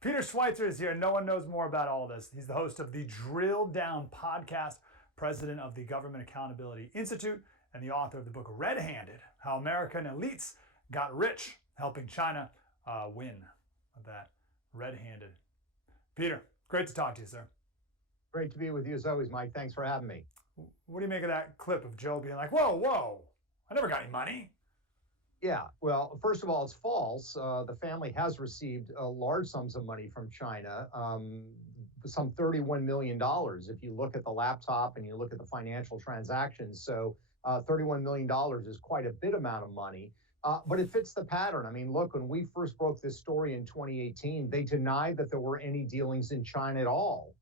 Peter Schweizer is here. No one knows more about all this. He's the host of the Drill Down podcast, president of the Government Accountability Institute, and the author of the book Red Handed: How American Elites Got Rich Helping China Win that red-handed. Peter, great to talk to you, sir. Great to be with you as always, Mike. Thanks for having me. What do you make of that clip of Joe being like, whoa, I never got any money? Yeah, well, first of all, it's false. The family has received large sums of money from China, some $31 million if you look at the laptop and you look at the financial transactions. So $31 million is quite a bit amount of money. But it fits the pattern. I mean, look, when we first broke this story in 2018, they denied that there were any dealings in China at all.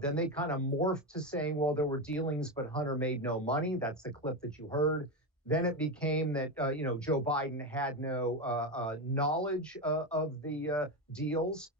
Then they kind of morphed to saying, well, there were dealings, but Hunter made no money. That's the clip that you heard. Then it became that, Joe Biden had no knowledge of the deals.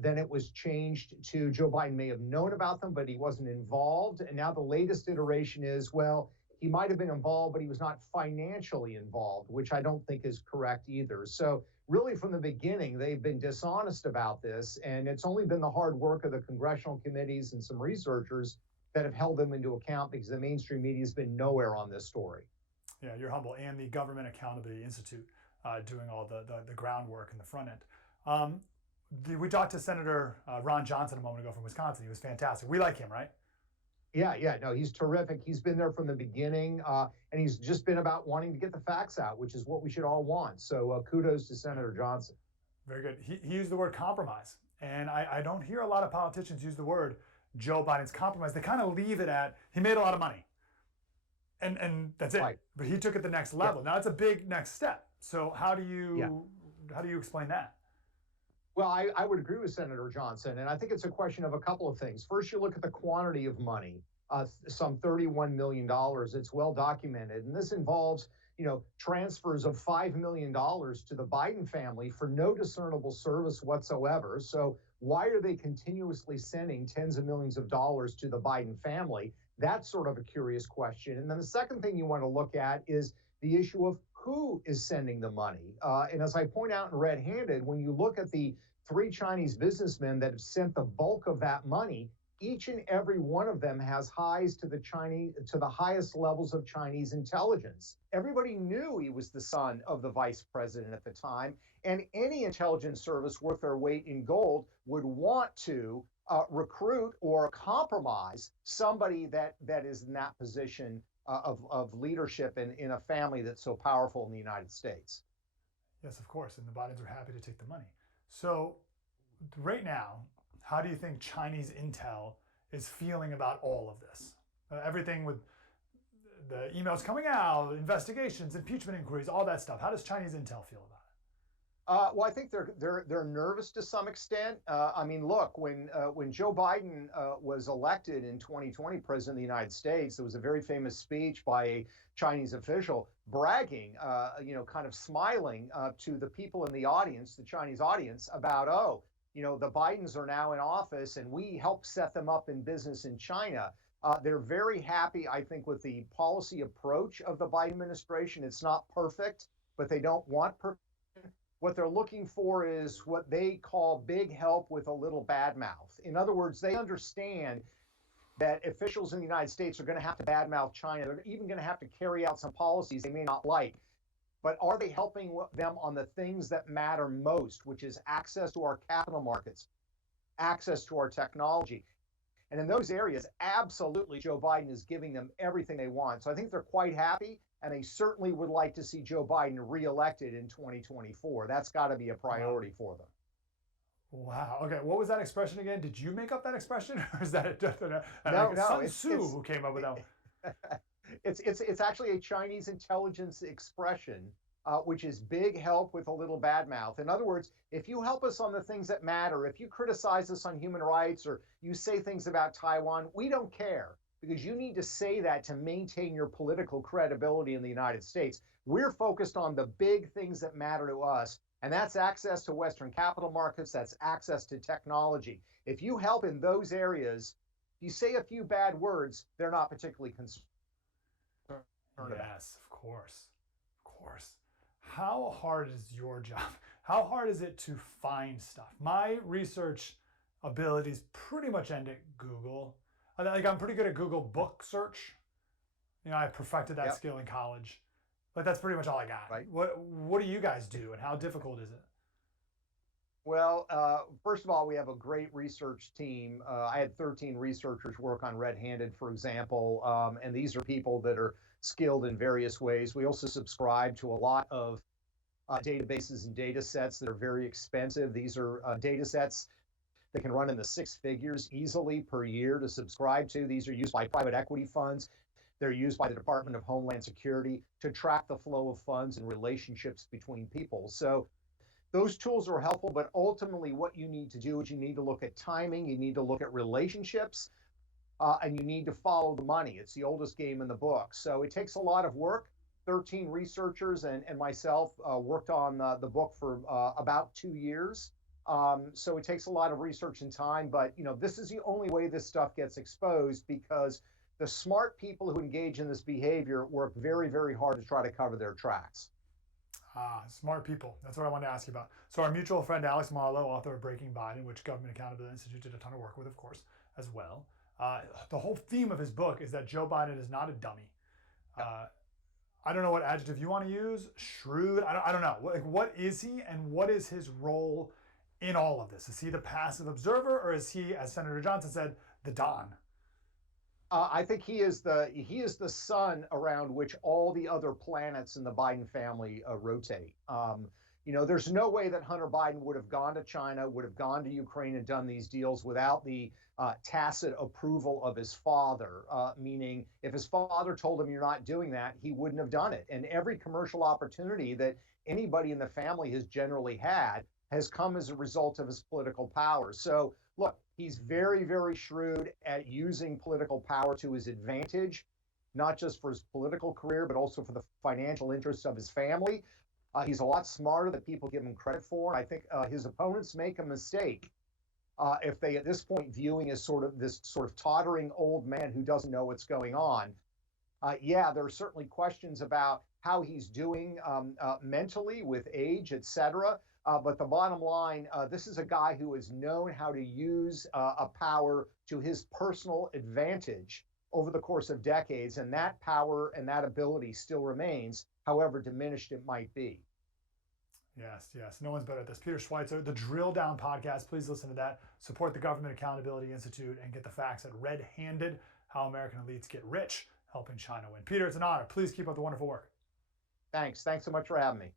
Then it was changed to Joe Biden may have known about them, but he wasn't involved. And now the latest iteration is, well, he might have been involved, but he was not financially involved, which I don't think is correct either. So really from the beginning, they've been dishonest about this. And it's only been the hard work of the congressional committees and some researchers that have held them into account, because the mainstream media has been nowhere on this story. Yeah, you're humble. And the Government Accountability Institute doing all the groundwork in the front end. We talked to Senator Ron Johnson a moment ago from Wisconsin. He was fantastic. We like him, right? Yeah, no, he's terrific. He's been there from the beginning, and he's just been about wanting to get the facts out, which is what we should all want. So kudos to Senator Johnson. Very good. He used the word compromise, and I don't hear a lot of politicians use the word Joe Biden's compromise. They kind of leave it at, he made a lot of money. And that's it. Right. But he took it the next level. Yeah. Now it's a big next step. So how do you explain that? Well, I would agree with Senator Johnson, and I think it's a question of a couple of things. First, you look at the quantity of money, some $31 million. It's well documented, and this involves, transfers of $5 million to the Biden family for no discernible service whatsoever. So why are they continuously sending tens of millions of dollars to the Biden family? That's sort of a curious question. And then the second thing you want to look at is the issue of who is sending the money. And as I point out in Red Handed, when you look at the 3 Chinese businessmen that have sent the bulk of that money, each and every one of them has ties to the highest levels of Chinese intelligence. Everybody knew he was the son of the vice president at the time, and any intelligence service worth their weight in gold would want to recruit or compromise somebody that is in that position of leadership in a family that's so powerful in the United States. Yes, of course. And the Bidens are happy to take the money. So right now, how do you think Chinese intel is feeling about all of this? Everything with the emails coming out, investigations, impeachment inquiries, all that stuff. How does Chinese intel feel about it? Well, I think they're nervous to some extent. Look, when Joe Biden was elected in 2020 president of the United States, there was a very famous speech by a Chinese official bragging, kind of smiling to the people in the audience, the Chinese audience, about, the Bidens are now in office and we helped set them up in business in China. They're very happy, I think, with the policy approach of the Biden administration. It's not perfect, but they don't want perfect. What they're looking for is what they call big help with a little bad mouth. In other words, they understand that officials in the United States are going to have to badmouth China. They're even going to have to carry out some policies they may not like. But are they helping them on the things that matter most, which is access to our capital markets, access to our technology? And in those areas, absolutely, Joe Biden is giving them everything they want. So I think they're quite happy. And they certainly would like to see Joe Biden reelected in 2024. That's got to be a priority for them. Wow. Okay. What was that expression again? Did you make up that expression, or is that No, Sun Tzu who came up with that? It's actually a Chinese intelligence expression, which is big help with a little bad mouth. In other words, if you help us on the things that matter, if you criticize us on human rights or you say things about Taiwan, we don't care. Because you need to say that to maintain your political credibility in the United States. We're focused on the big things that matter to us, and that's access to Western capital markets, that's access to technology. If you help in those areas, you say a few bad words, they're not particularly concerned about. Yes, of course. How hard is your job How hard is it to find stuff? My research abilities pretty much end at Google. I'm pretty good at Google book search. I perfected that Yep. skill in college, but that's pretty much all I got. Right. What do you guys do, and how difficult is it? Well, first of all, we have a great research team. I had 13 researchers work on Red-Handed, for example, and these are people that are skilled in various ways. We also subscribe to a lot of databases and data sets that are very expensive. These are data sets that can run in the six figures easily per year to subscribe to. These are used by private equity funds. They're used by the Department of Homeland Security to track the flow of funds and relationships between people. So those tools are helpful, but ultimately what you need to do is you need to look at timing, you need to look at relationships, and you need to follow the money. It's the oldest game in the book. So it takes a lot of work. 13 researchers and myself worked on the book for about 2 years. So it takes a lot of research and time, but this is the only way this stuff gets exposed, because the smart people who engage in this behavior work very, very hard to try to cover their tracks. Smart people. That's what I wanted to ask you about. So our mutual friend Alex Marlow, author of Breaking Biden, which Government Accountability Institute did a ton of work with, of course, as well. The whole theme of his book is that Joe Biden is not a dummy. I don't know what adjective you want to use. Shrewd. I don't know. What is he, and what is his role in all of this? Is he the passive observer, or is he, as Senator Johnson said, the Don? I think he is the sun around which all the other planets in the Biden family rotate. There's no way that Hunter Biden would have gone to China, would have gone to Ukraine and done these deals without the tacit approval of his father, meaning if his father told him you're not doing that, he wouldn't have done it. And every commercial opportunity that anybody in the family has generally had has come as a result of his political power. So look, he's very, very shrewd at using political power to his advantage, not just for his political career, but also for the financial interests of his family. He's a lot smarter than people give him credit for. I think his opponents make a mistake if they, at this point, viewing as this sort of tottering old man who doesn't know what's going on. There are certainly questions about how he's doing mentally with age, et cetera. But the bottom line, this is a guy who has known how to use a power to his personal advantage over the course of decades, and that power and that ability still remains, however diminished it might be. Yes. No one's better at this. Peter Schweizer, the Drill Down podcast. Please listen to that. Support the Government Accountability Institute and get the facts at Red-Handed, How American Elites Get Rich, Helping China Win. Peter, it's an honor. Please keep up the wonderful work. Thanks so much for having me.